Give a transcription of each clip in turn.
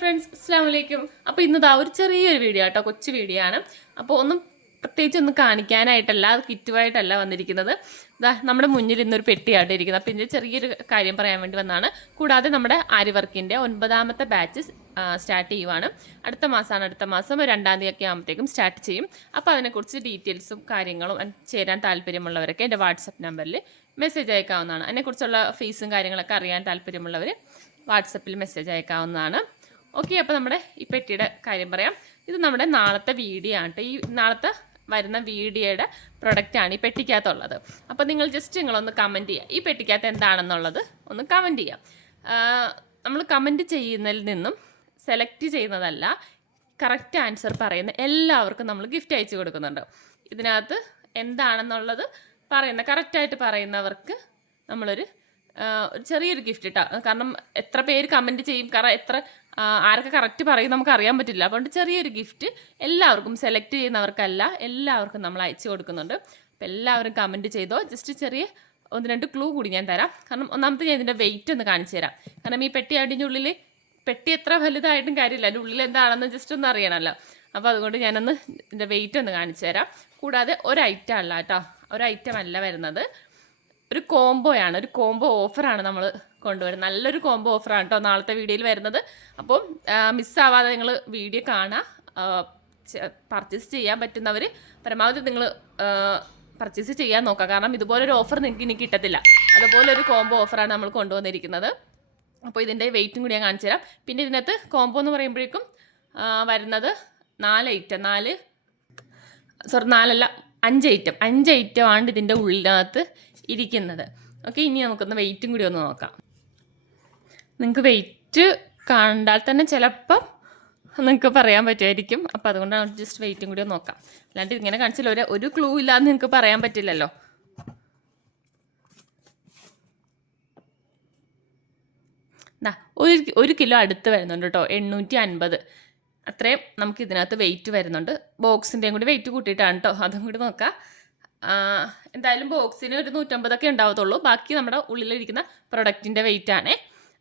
Friends അസ്സാം വലൈക്കും അപ്പോൾ ഇന്നതാ ഒരു ചെറിയൊരു വീഡിയോ കേട്ടോ കൊച്ചു വീഡിയോ ആണ്. അപ്പോൾ ഒന്നും പ്രത്യേകിച്ച് ഒന്നും കാണിക്കാനായിട്ടല്ല കിറ്റുമായിട്ടല്ല വന്നിരിക്കുന്നത്. ദാ നമ്മുടെ മുന്നിൽ ഇന്നൊരു പെട്ടിയായിട്ട് ഇരിക്കുന്നത്. അപ്പോൾ ഇതിന്റെ ചെറിയൊരു കാര്യം പറയാൻ വേണ്ടി വന്നതാണ്. കൂടാതെ നമ്മുടെ ആരി വർക്കിന്റെ ഒൻപതാമത്തെ ബാച്ച് സ്റ്റാർട്ട് ചെയ്യുവാണ്. അടുത്ത മാസമാണ് അടുത്ത മാസം. രണ്ടാം തീയതി ഒക്കെ ആകുമ്പോഴത്തേക്കും സ്റ്റാർട്ട് ചെയ്യും. അപ്പോൾ അതിനെക്കുറിച്ച് ഡീറ്റെയിൽസും കാര്യങ്ങളും ചേരാൻ താല്പര്യമുള്ളവരൊക്കെ എന്റെ വാട്സപ്പ് നമ്പറിൽ മെസ്സേജ് അയക്കാവുന്നതാണ്. അതിനെക്കുറിച്ചുള്ള ഫീസും കാര്യങ്ങളൊക്കെ അറിയാൻ താല്പര്യമുള്ളവർ വാട്സപ്പിൽ മെസ്സേജ് അയക്കാവുന്നതാണ്. ഓക്കെ അപ്പോൾ നമ്മുടെ ഈ പെട്ടിയുടെ കാര്യം പറയാം. ഇത് നമ്മുടെ നാളത്തെ വീഡിയോ ആണ്. ഈ നാളത്തെ വരുന്ന വീഡിയോയുടെ പ്രൊഡക്റ്റാണ് ഈ പെട്ടിക്കകത്തുള്ളത്. അപ്പോൾ നിങ്ങൾ ജസ്റ്റ് നിങ്ങളൊന്ന് കമന്റ് ചെയ്യുക ഈ പെട്ടിക്കകത്ത് എന്താണെന്നുള്ളത് ഒന്ന് കമന്റ് ചെയ്യാം. നമ്മൾ കമന്റ് ചെയ്യുന്നതിൽ നിന്നും സെലക്ട് ചെയ്യുന്നതല്ല കറക്റ്റ് ആൻസർ പറയുന്ന എല്ലാവർക്കും നമ്മൾ ഗിഫ്റ്റ് അയച്ചു കൊടുക്കുന്നുണ്ട്. ഇതിനകത്ത് എന്താണെന്നുള്ളത് പറയുന്ന കറക്റ്റായിട്ട് പറയുന്നവർക്ക് നമ്മളൊരു ഒരു ചെറിയൊരു ഗിഫ്റ്റ് ഇട്ടാ കാരണം എത്ര പേര് കമന്റ് ചെയ്യും കാരണം എത്ര ആരൊക്കെ കറക്റ്റ് പറയും നമുക്ക് അറിയാൻ പറ്റില്ല. അതുകൊണ്ട് ചെറിയൊരു ഗിഫ്റ്റ് എല്ലാവർക്കും സെലക്ട് ചെയ്യുന്നവർക്കല്ല എല്ലാവർക്കും നമ്മൾ അയച്ചു കൊടുക്കുന്നുണ്ട്. അപ്പോൾ എല്ലാവരും കമന്റ് ചെയ്തോ. ജസ്റ്റ് ചെറിയ ഒന്ന് രണ്ട് ക്ലൂ കൂടി ഞാൻ തരാം. കാരണം ഒന്നാമത്തെ ഞാൻ ഇതിന്റെ വെയിറ്റ് ഒന്ന് കാണിച്ചു തരാം. കാരണം ഈ പെട്ടി അതിന്റെ ഉള്ളിൽ പെട്ടി എത്ര വലുതായിട്ടും കാര്യമില്ല. അതിന്റെ ഉള്ളിൽ എന്താണെന്ന് ജസ്റ്റ് ഒന്ന് അറിയണമല്ലോ അപ്പോൾ അതുകൊണ്ട് ഞാനൊന്ന് ഇതിന്റെ വെയിറ്റ് ഒന്ന് കാണിച്ചു തരാം. കൂടാതെ ഒരു ഐറ്റം അല്ല കേട്ടോ ഒരു ഐറ്റം അല്ല വരുന്നത്. ഒരു കോംബോയാണ് ഒരു കോംബോ ഓഫറാണ് നമ്മൾ കൊണ്ടുവരുന്നത്. നല്ലൊരു കോംബോ ഓഫറാണ് കേട്ടോ നാളത്തെ വീഡിയോയിൽ വരുന്നത്. അപ്പം മിസ്സാവാതെ നിങ്ങൾ വീഡിയോ കാണുക പർച്ചേസ് ചെയ്യാൻ പറ്റുന്നവർ പരമാവധി നിങ്ങൾ പർച്ചേസ് ചെയ്യാൻ നോക്കുക. കാരണം ഇതുപോലൊരു ഓഫർ നിങ്ങൾക്ക് ഇനി കിട്ടത്തില്ല. അതുപോലെ ഒരു കോംബോ ഓഫറാണ് നമ്മൾ കൊണ്ടുവന്നിരിക്കുന്നത്. അപ്പോൾ ഇതിന്റെ വെയിറ്റും കൂടി ഞാൻ കാണിച്ചു തരാം. പിന്നെ ഇതിനകത്ത് കോംബോ എന്ന് പറയുമ്പോഴേക്കും വരുന്നത് നാല് ഐറ്റം നാല് സോറി നാലല്ല അഞ്ച് ഐറ്റം അഞ്ച് ഐറ്റം ആണ് ഇതിന്റെ ഉള്ളിനകത്ത് ഇരിക്കുന്നത്. ഓക്കെ ഇനി നമുക്കൊന്ന് വെയിറ്റും കൂടി ഒന്ന് നോക്കാം. നിങ്ങൾക്ക് വെയിറ്റ് കണ്ടാൽ തന്നെ ചിലപ്പം നിങ്ങൾക്ക് പറയാൻ പറ്റുമായിരിക്കും. അപ്പോൾ അതുകൊണ്ടാണ് ജസ്റ്റ് വെയിറ്റും കൂടി നോക്കാം. അല്ലാണ്ട് ഇങ്ങനെ കാണിച്ചാൽ ഒരു ഒരു ക്ലൂ ഇല്ലാന്ന് നിങ്ങൾക്ക് പറയാൻ പറ്റില്ലല്ലോ. ദാ ഒരു ഒരു കിലോ അടുത്ത് വരുന്നുണ്ട് കേട്ടോ എണ്ണൂറ്റി അൻപത് അത്രയും നമുക്ക് ഇതിനകത്ത് വെയിറ്റ് വരുന്നുണ്ട്. ബോക്സിന്റെയും കൂടി വെയിറ്റ് കൂട്ടിയിട്ടാണ് കേട്ടോ അതും കൂടി നോക്കാം. എന്തായാലും ബോക്സിന് ഒരു നൂറ്റമ്പതൊക്കെ ഉണ്ടാവത്തുള്ളൂ. ബാക്കി നമ്മുടെ ഉള്ളിലിരിക്കുന്ന പ്രൊഡക്റ്റിന്റെ വെയിറ്റ് ആണേ.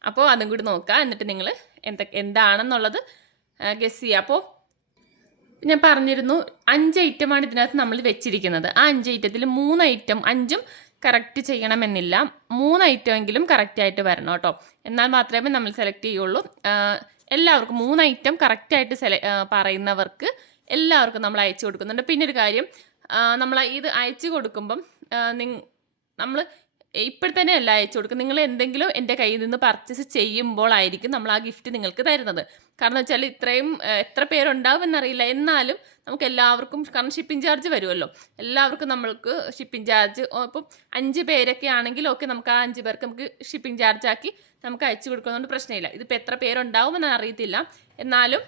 അപ്പോൾ അതും കൂടി നോക്കുക എന്നിട്ട് നിങ്ങൾ എന്ത എന്താണെന്നുള്ളത് ഗസ് ചെയ്യുക അപ്പോൾ ഞാൻ പറഞ്ഞിരുന്നു അഞ്ച് ഐറ്റമാണ് ഇതിനകത്ത് നമ്മൾ വെച്ചിരിക്കുന്നത്. ആ അഞ്ച് ഐറ്റത്തിൽ മൂന്ന് ഐറ്റം അഞ്ചും കറക്റ്റ് ചെയ്യണമെന്നില്ല. മൂന്ന് ഐറ്റം ഐറ്റമെങ്കിലും കറക്റ്റായിട്ട് വരണം കേട്ടോ. എന്നാൽ മാത്രമേ നമ്മൾ സെലക്ട് ചെയ്യുള്ളൂ. എല്ലാവർക്കും മൂന്ന് ഐറ്റം കറക്റ്റായിട്ട് സെല പറയുന്നവർക്ക് എല്ലാവർക്കും നമ്മൾ അയച്ചു കൊടുക്കുന്നുണ്ട്. പിന്നെ ഒരു കാര്യം നമ്മൾ ഇത് അയച്ചു കൊടുക്കുമ്പം നമ്മൾ ഇപ്പോഴത്തന്നെ അല്ല അയച്ചു കൊടുക്കും നിങ്ങൾ എന്തെങ്കിലും എന്റെ കയ്യിൽ നിന്ന് പർച്ചേസ് ചെയ്യുമ്പോഴായിരിക്കും നമ്മൾ ആ ഗിഫ്റ്റ് നിങ്ങൾക്ക് തരുന്നത്. കാരണം വെച്ചാൽ ഇത്രയും എത്ര പേരുണ്ടാവും എന്നറിയില്ല. എന്നാലും നമുക്ക് എല്ലാവർക്കും കാരണം ഷിപ്പിംഗ് ചാർജ് വരുമല്ലോ എല്ലാവർക്കും നമ്മൾക്ക് ഷിപ്പിംഗ് ചാർജ് ഇപ്പം അഞ്ച് പേരൊക്കെ ആണെങ്കിൽ ഓക്കെ നമുക്ക് ആ അഞ്ച് പേർക്ക് നമുക്ക് ഷിപ്പിംഗ് ചാർജ് ആക്കി നമുക്ക് അയച്ചു കൊടുക്കുന്നതുകൊണ്ട് പ്രശ്നമില്ല ഇതിപ്പോൾ എത്ര പേരുണ്ടാവുമെന്ന് അറിയത്തില്ല. എന്നാലും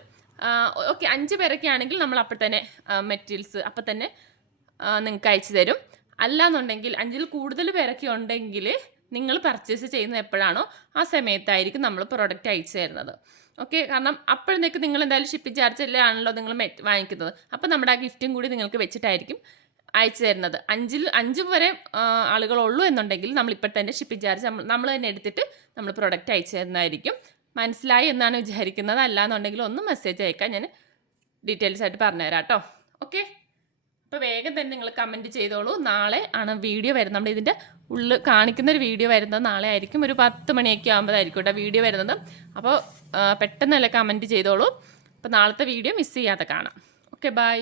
ഓക്കെ അഞ്ച് പേരൊക്കെ ആണെങ്കിൽ നമ്മൾ അപ്പോൾ തന്നെ മെറ്റീരിയൽസ് അപ്പം തന്നെ നിങ്ങൾക്ക് അയച്ചു തരും. അല്ലാന്നുണ്ടെങ്കിൽ അഞ്ചിൽ കൂടുതൽ പേരൊക്കെ ഉണ്ടെങ്കിൽ നിങ്ങൾ പർച്ചേസ് ചെയ്യുന്നത് എപ്പോഴാണോ ആ സമയത്തായിരിക്കും നമ്മൾ പ്രോഡക്റ്റ് അയച്ചു തരുന്നത്. ഓക്കെ കാരണം അപ്പോഴത്തേക്ക് നിങ്ങൾ എന്തായാലും ഷിപ്പിംഗ് ചാർജ് അല്ലേ ആണല്ലോ നിങ്ങൾ വാങ്ങിക്കുന്നത്. അപ്പോൾ നമ്മുടെ ആ ഗിഫ്റ്റും കൂടി നിങ്ങൾക്ക് വെച്ചിട്ടായിരിക്കും അയച്ചു തരുന്നത്. അഞ്ചിൽ അഞ്ച് വരെ ആളുകളുള്ളൂ എന്നുണ്ടെങ്കിൽ നമ്മളിപ്പോൾ തന്നെ ഷിപ്പിംഗ് ചാർജ് നമ്മൾ നമ്മൾ തന്നെ എടുത്തിട്ട് നമ്മൾ പ്രോഡക്റ്റ് അയച്ചു തരുന്നതായിരിക്കും. മനസ്സിലായി എന്നാണ് വിചാരിക്കുന്നത്. അല്ലാന്നുണ്ടെങ്കിൽ ഒന്ന് മെസ്സേജ് അയക്കാം ഞാൻ ഡീറ്റെയിൽസ് ആയിട്ട് പറഞ്ഞുതരാം കേട്ടോ. ഓക്കെ അപ്പോൾ വേഗം തന്നെ നിങ്ങൾ കമന്റ് ചെയ്തോളൂ. നാളെ ആണ് വീഡിയോ വരുന്നത്. നമ്മുടെ ഇതിന്റെ ഉള്ളിൽ കാണിക്കുന്ന ഒരു വീഡിയോ വരുന്നത്. നാളെ ആയിരിക്കും ഒരു പത്ത് മണിയൊക്കെ ആകുമ്പോഴായിരിക്കും കേട്ടോ വീഡിയോ വരുന്നത്. അപ്പോൾ പെട്ടെന്നല്ല കമന്റ് ചെയ്തോളൂ. അപ്പോൾ നാളത്തെ വീഡിയോ മിസ് ചെയ്യാതെ കാണാം. Okay bye